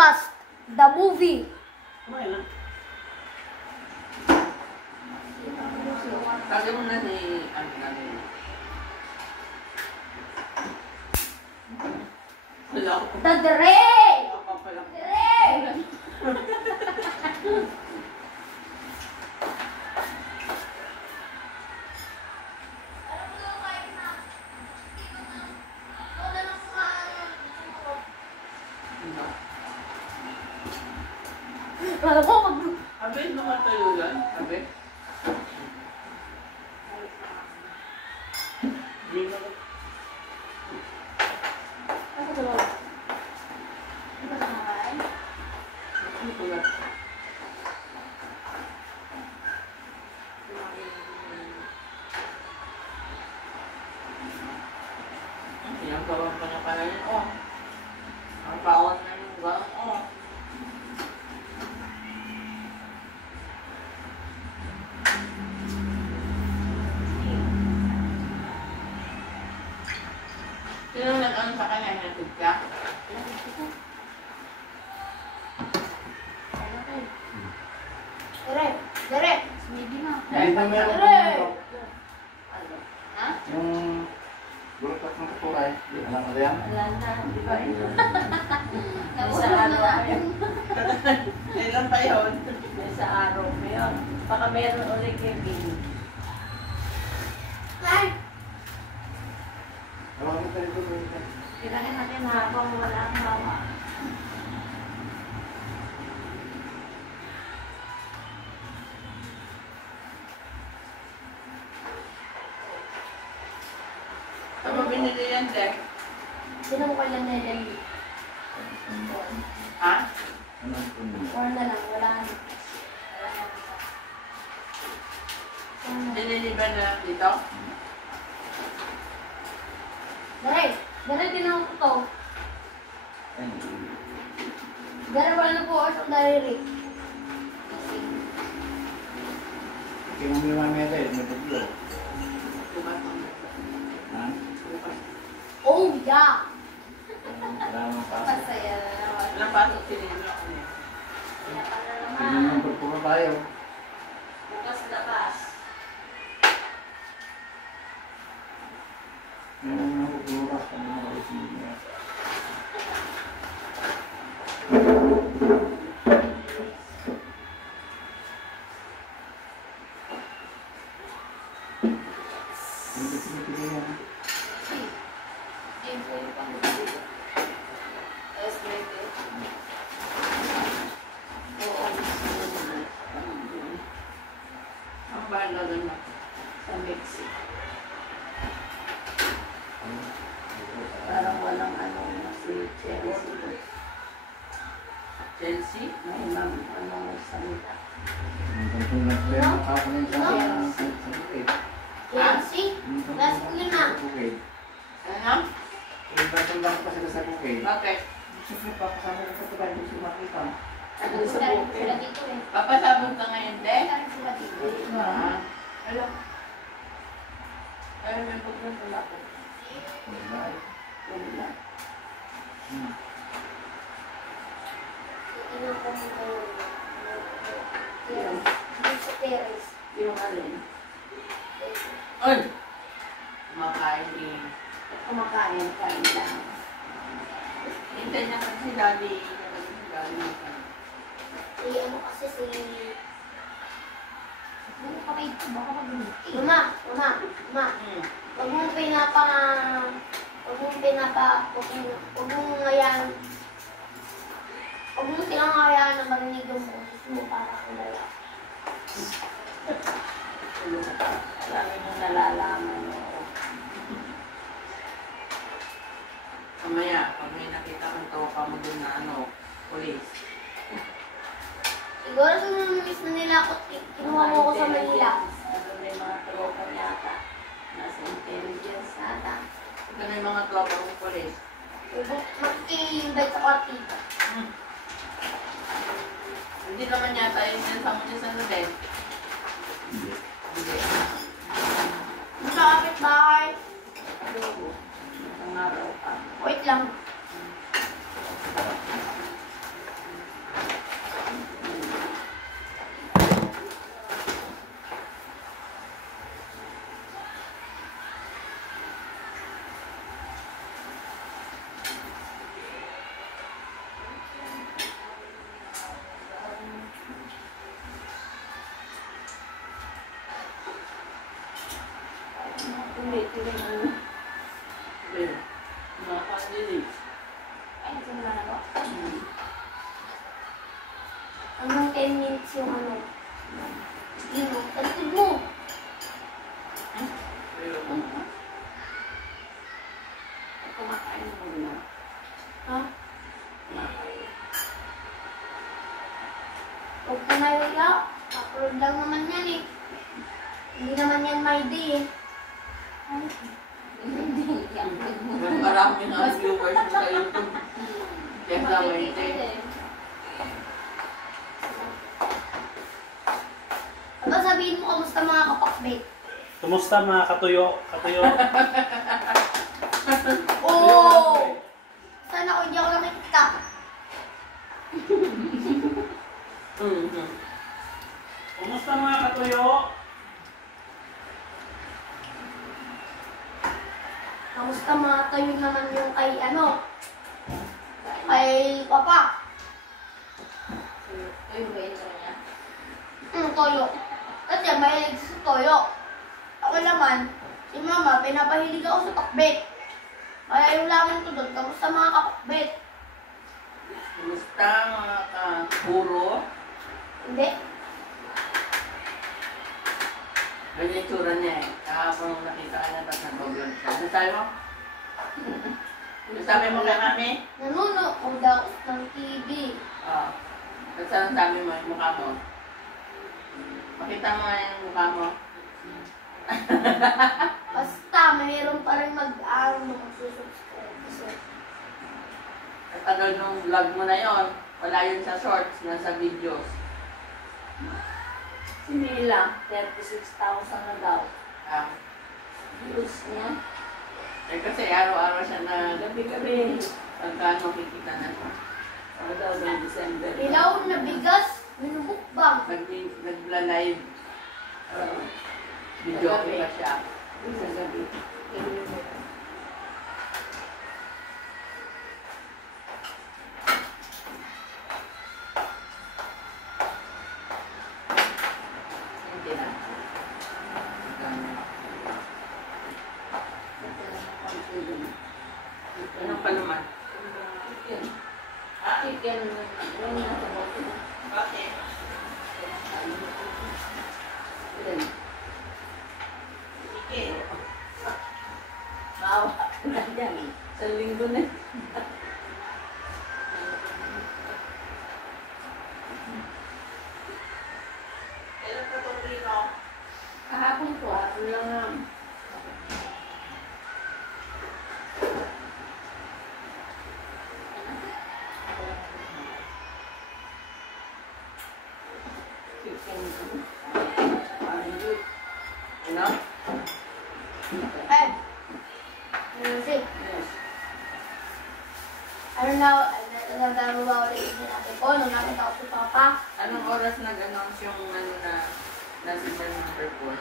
Fast, the movie. Kumain lang. Kali mo na ni... Ano na ni... Wala ako. The Dre! Wala ako pala. Dre! Alam mo, Abe, lumatayo lang. Abe. Hindi na lang. Ano ba? Ano ba nakakain? Ano ko lang? Yung bawang pa niya pala yun. Oh. Ang bawang na yung bawang. Oh. Sino nag-ano sa kanya? Hinatid ka? Dre! Dre! Hindi na. Dahil na meron Dre! Ano? Ha? Yung gulot ng kuturay, alam mo yan? Wala na, di ba? Sa araw pa yun. Kailan pa yun? Sa araw pa yun. Baka meron ulit kay Bing. Ay! Alam mo tayo ito. Kailangan natin habang wala ang hawa. Ano ba binili yan, Dek? Sino mo kailan na yung Ha? Ano ang kunin? or na lang, wala na. Binili ba na dito? Dre! Dre, tinawag ko to. Dre, wala na po ako sa dariri. Kaya mo yung mamaya tayo, may paglo. Ha? Oh, yeah! Wala namang pasok. Pasaya na naman. Walang pasok sinilo ako niya. Kaya pala Tignan naman. mo pagpuro tayo. Bukas labas. Yung mga pagpuro ka, ano mga ulit niya. Ang bahala doon na. Sa Mexico. Parang walang ano na si Chelsea. Chelsea? May mga ano salita. Ang pagpuro na ako na yung sa bukid. Chelsea? Last ko yun na. Sa bukid. Ano? Kung batang pa sila sa bukid. Bakit? Siyempre pa kasama ko sa tagal, hindi siya makita. Ano sa Sila bukid? dito eh. Papasabog ka ngayon, Dek? Sila dito. Ah. Hello? Pero may pagkakala ko. Wala. Wala. Tingnan ko mo kayo. Terrace. Dito sa terrace. Yung alin. Ay! Kumakain din. Kumakain kain lang. Hintay niya kasi si Daddy. Si ano kasi si... Ano ka kayo? Baka mag-ulit. Mama! Mama! Mama! Hmm. Huwag mong ngayaan. Huwag mong pinangayaan na marinig yung boses mo para kumala. Marami nung nalalaman mo. Mamaya, pag may nakita kang tropa mo dun na ano, police. Siguro miss na nila ako. Kinuha mo ako sa Manila. Ano may mga tropa yata. Nasa intelligence ata. Ito na yung mga tropa mo police. Mag-i-invite sa partita. Hindi naman yata yung sinasama niya sa Nudel. Hindi. Hindi. Sa kapitbahay. Adobo. Isang araw pa. Wait lang. 10 minutes yung ano. Sige mo, talikod mo. Pero, Kumakain muna. Ha? Kumakain. Huwag ka na hiya. Upload lang naman yan eh. Hindi naman yan my day eh. mas marami nga viewers mo sa YouTube. Kesa Wednesday. Aba sabihin mo, kamusta mga kapakbet? Kumusta mga katuyo? Katuyo? Oo! Sana ako hindi ako nakikita. Kumusta mga katuyo? Kamusta mga tayo naman yung kay ano? Kay Papa. Ayun ba yun niya? Toyo. Kasi mahilig sa toyo. Ako naman, si Mama, pinapahilig ako sa pakbet. Kaya yung lamang ko doon, kamusta mga kapakbet? Kumusta mga ka-puro? Hindi. Ganyan yung tsura niya eh. Kahapon nakita ka niya tapos nag-vlog siya. Ano sabi mo? Ano sabi mo kay mami? Nanonood ako ng TV. Oo. Tapos anong sabi mo yung mukha mo? Makita mo nga yung mukha mo. Basta, mayroon pa rin mag-subscribe. So, At tagal nung vlog mo na yon, wala yun sa shorts, nasa videos. Si Mila, 36,000 na daw. Ah. Views niya. Eh kasi araw-araw siya na Gabi-gabi. pagka makikita na siya. Ano daw ng December? ilaw na bigas, minumukbang. Nagla-live. Video ko pa siya. Sa gabi. Hindi na. Anong paluman? Chicken. Chicken. Yung nasa bote. Bakit? Chicken. Sige. Maawa na dyan. Sa linggo na. Kailan ka itong rino? Kahapon ko, hapon lang nga. Chicken. Ano? Eh, music. Yes. Ano na, nagagawa ulit yung sinabi ko nung nakita ko si Papa. Anong oras nag-announce yung ano na nasa number 4?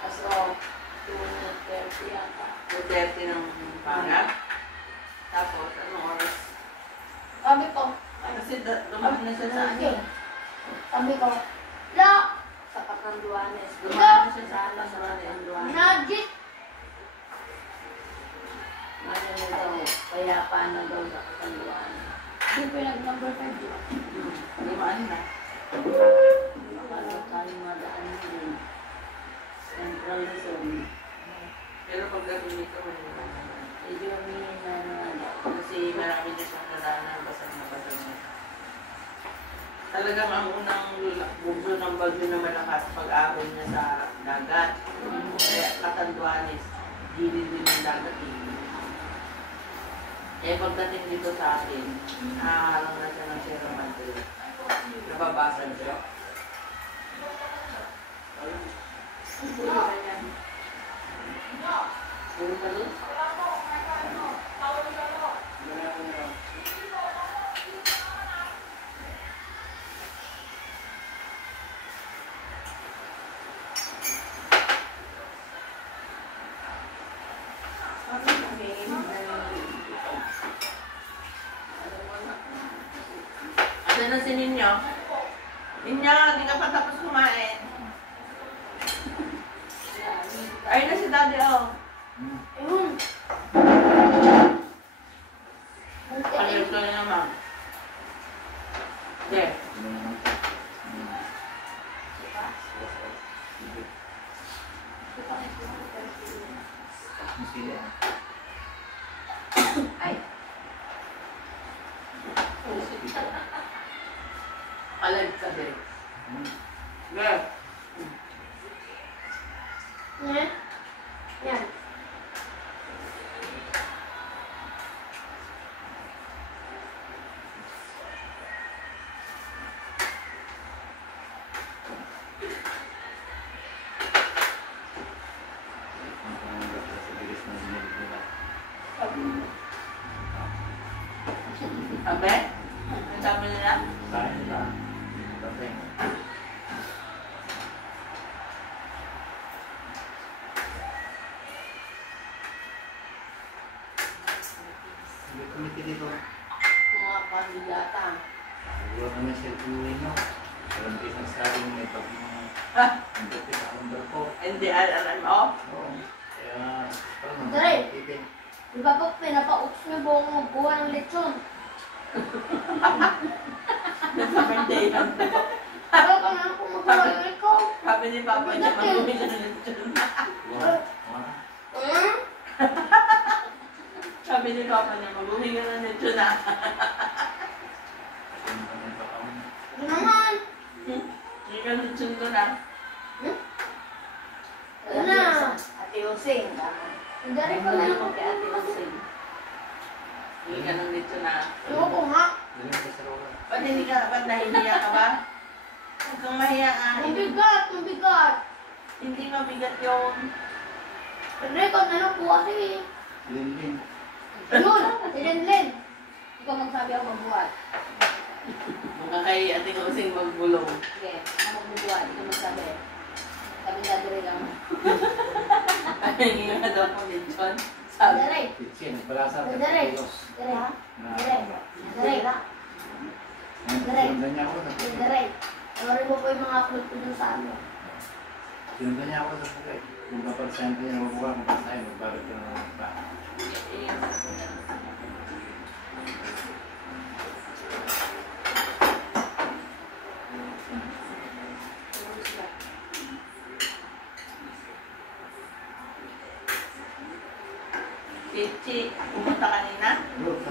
Kaso, 2:30 yata. 2:30 ng pangat. Tapos, anong oras? Sabi ko, Kasi dumating na siya sa ano. sabi ko, la, Sa Katanduanes. Dumating na siya sa Sana sa Katanduanes. najit. Ano na daw, kaya paano daw sa Katanduanes. Hindi ko nag-number 5 yun. Dumaan na. Ano tayo madaan din. Central Luzon. Pero pagdating dito, wala na. Medyo may Kasi marami na siyang nadaanan basag na. Talagang ang unang bugso ng bagyo na malakas pag-ahon niya sa dagat. Kaya Catanduanes, gilid din ng dagat eh. Eh pagdating dito sa atin, nakaharang na siya ng Sierra Madre. Nababasag siya. Puro pa doon? Ano na si Ninyo? Ninyo, di ka pa tapos kumain. Ay na si Daddy, oh. Ayun. Ano ito na naman? Hindi. Ang sila. Ay. Alag ka din. Girl. Eh? Yan. Ang panganggap sa bilis na sinilip nila. Abe? Ang sabi nila? Kain nila. Dating. Hindi kumiti dito. Mga kandidata. Wala kami cellphone ninyo. Walang business sabi mo may pag mga Ha? ang dati sa number ko. Hindi alam mo? Oo. Kaya, parang Dre. nakakitipid. Di ba po pinapa-ups niyo buong magbuha ng lechon? Hindi yan. Pero ka na kung magkakaroon ko. Sabi ni Papa niya, mag-uwi na ng lechon. Wala. Wala. Hmm? Sabi ni Papa niya, mag-uwi ka ng lechon na. Kasi kami pa kami. Ano naman? Hindi ka lechon ko na. Ano na? Ate Using. Hindi rin ko na ako. Kay Ate Using. Hindi ka ng lechon na. Ewan ko nga. Dali mo sa rola. Ba't hindi ka, ba't nahihiya ka ba? Huwag kang mahiya nga. Mabigat, mabigat. Hindi mabigat yun. Record na lang po kasi. Linlin. Yun, si Lenlen. Ikaw magsabi ako magbuhat. Mukha kay Ate Using magbulong. Sige, ako magbubuhat. Ikaw magsabi. Sabi na dire lang. Ay, nga daw ko lechon. Sabi. Dere, Kitchen. Palasa. Dere. Kilos. dere ha? Na. Dere, dere. Sinundan niya ako sa Dere. Tawarin mo po yung mga upload ko dun sa ano. Sinundan niya ako sa pagkain. Kung kapag-send niya mabuha, kung kapag-send, magbabit ka na ng ba. Pichi, pumunta kanina? Look.